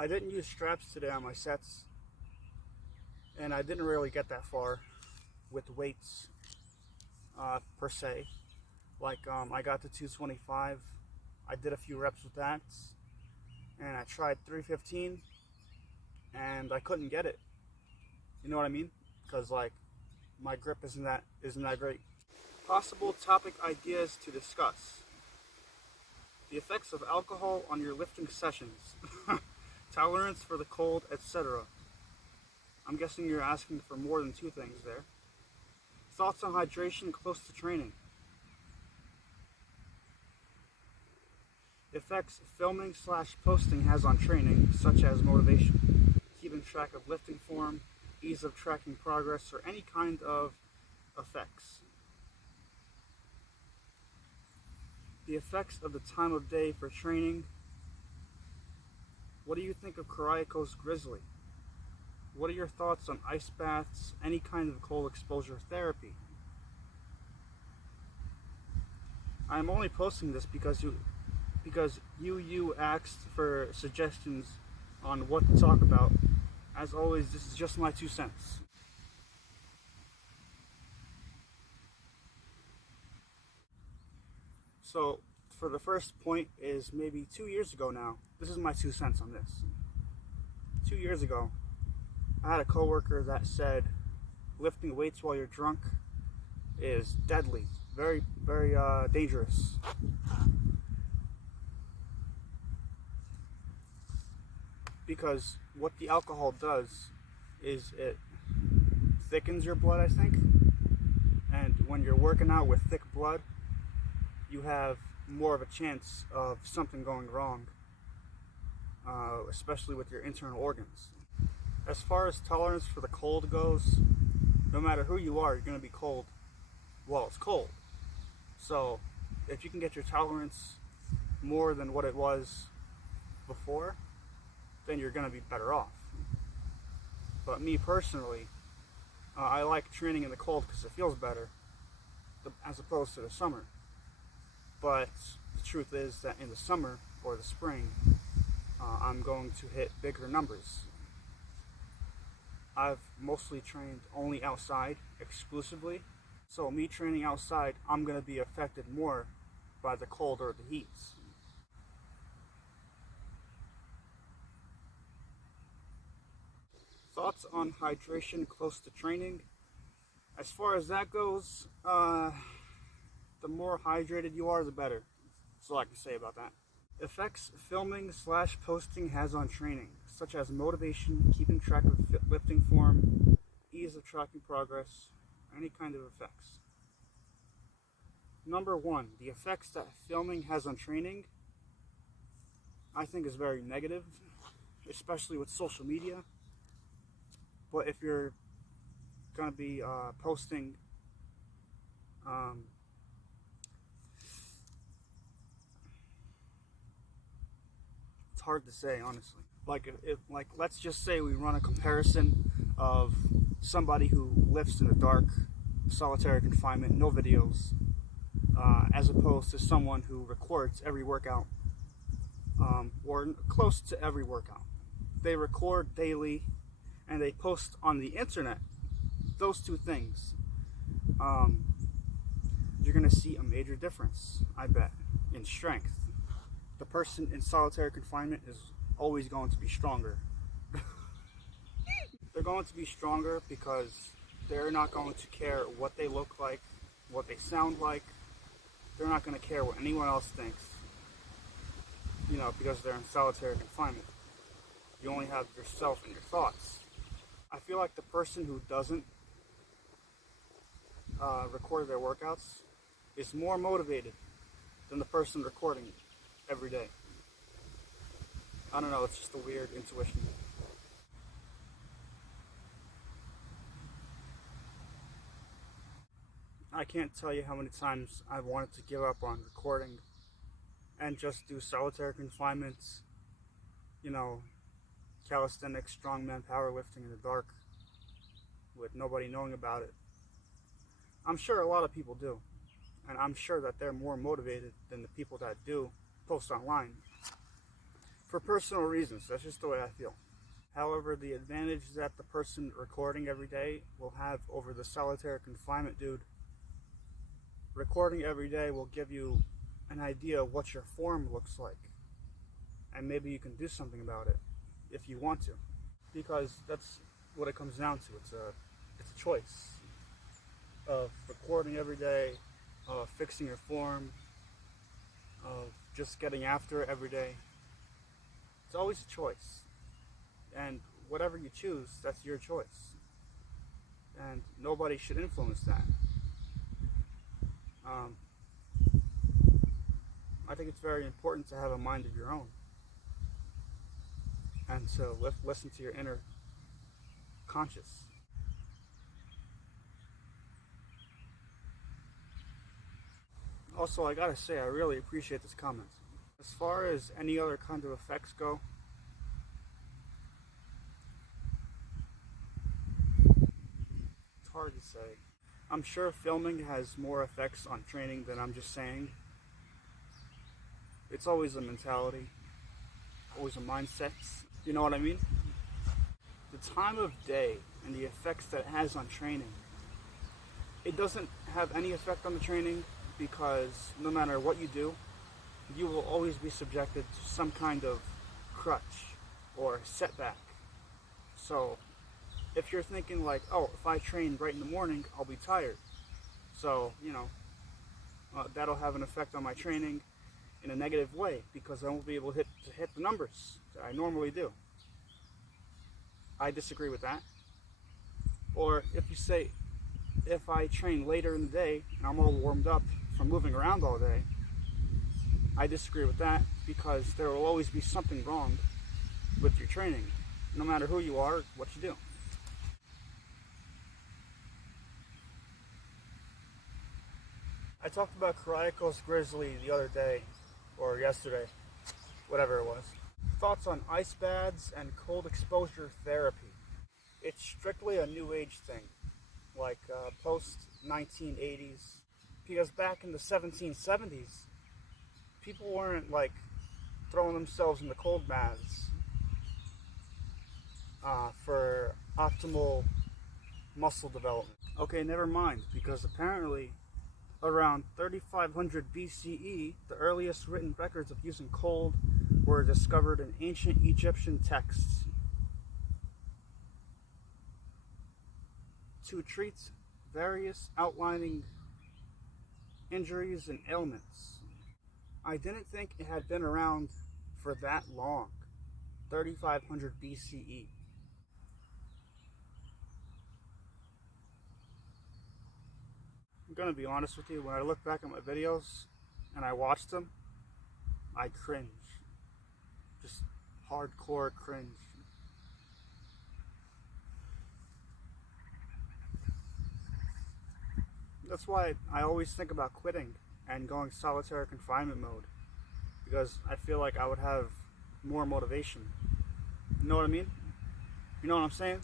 I didn't use straps today on my sets, and I didn't really get that far with weights per se. I got to 225. I did a few reps with that, and I tried 315, and I couldn't get it. You know what I mean? Because my grip isn't that great. Possible topic ideas to discuss: the effects of alcohol on your lifting sessions, tolerance for the cold, etc. I'm guessing you're asking for more than two things there. Thoughts on hydration close to training. Effects filming / posting has on training, such as motivation, keeping track of lifting form, ease of tracking progress, or any kind of effects. The effects of the time of day for training. What do you think of Karaiko's Grizzly? What are your thoughts on ice baths, any kind of cold exposure therapy? I'm only posting this because you asked for suggestions on what to talk about. As always, this is just my 2 cents. So, for the first point is maybe 2 years ago now. This is my 2 cents on this. 2 years ago, I had a coworker that said lifting weights while you're drunk is deadly, very, very dangerous. Because what the alcohol does is it thickens your blood, I think. And when you're working out with thick blood, you have more of a chance of something going wrong, especially with your internal organs. As far as tolerance for the cold goes, no matter who you are, you're going to be cold while it's cold. So if you can get your tolerance more than what it was before, then you're going to be better off. But me personally, I like training in the cold because it feels better as opposed to the summer. But the truth is that in the summer or the spring, I'm going to hit bigger numbers. I've mostly trained only outside exclusively. So me training outside, I'm going to be affected more by the cold or the heat. Thoughts on hydration close to training? As far as that goes, the more hydrated you are, the better. That's all I can say about that. Effects filming / posting has on training, such as motivation, keeping track of lifting form, ease of tracking progress, any kind of effects. Number one, the effects that filming has on training, I think is very negative, especially with social media. But if you're going to be posting it's hard to say, honestly. Let's just say we run a comparison of somebody who lifts in the dark, solitary confinement, no videos, as opposed to someone who records every workout, or close to every workout. They record daily and they post on the internet. Those two things, you're going to see a major difference, I bet, in strength. The person in solitary confinement is always going to be stronger. They're going to be stronger because they're not going to care what they look like, what they sound like. They're not going to care what anyone else thinks, because they're in solitary confinement. You only have yourself and your thoughts. I feel like the person who doesn't record their workouts is more motivated than the person recording it every day. I don't know, it's just a weird intuition. I can't tell you how many times I've wanted to give up on recording and just do solitary confinements, calisthenics, strongman, powerlifting in the dark with nobody knowing about it. I'm sure a lot of people do, and I'm sure that they're more motivated than the people that do post online. for personal reasons. That's just the way I feel. However, the advantage that the person recording every day will have over the solitary confinement dude, recording every day will give you an idea of what your form looks like. And maybe you can do something about it if you want to. Because that's what it comes down to. It's a choice of recording every day, of fixing your form, of just getting after it every day. It's always a choice. And whatever you choose, that's your choice. And nobody should influence that. I think it's very important to have a mind of your own. And to listen to your inner conscious. Also, I gotta say, I really appreciate this comment. As far as any other kind of effects go, it's hard to say. I'm sure filming has more effects on training than I'm just saying. It's always a mentality, always a mindset. You know what I mean? The time of day and the effects that it has on training. It doesn't have any effect on the training because no matter what you do, you will always be subjected to some kind of crutch or setback. So if you're thinking like, oh, if I train right in the morning, I'll be tired. So, that'll have an effect on my training in a negative way because I won't be able to hit the numbers that I normally do. I disagree with that. Or if you say, if I train later in the day and I'm all warmed up from moving around all day, I disagree with that because there will always be something wrong with your training, no matter who you are, what you do. I talked about Kariakos Grizzly the other day, or yesterday, whatever it was. Thoughts on ice baths and cold exposure therapy. It's strictly a new age thing, like post-1980s. Because back in the 1770s, people weren't like throwing themselves in the cold baths for optimal muscle development. Okay, never mind, because apparently around 3500 BCE, the earliest written records of using cold were discovered in ancient Egyptian texts to treat various outlining injuries and ailments. I didn't think it had been around for that long, 3500 BCE. I'm gonna be honest with you, when I look back at my videos and I watch them, I cringe. Just hardcore cringe. That's why I always think about quitting and going solitary confinement mode, because I feel like I would have more motivation. You know what I mean? You know what I'm saying?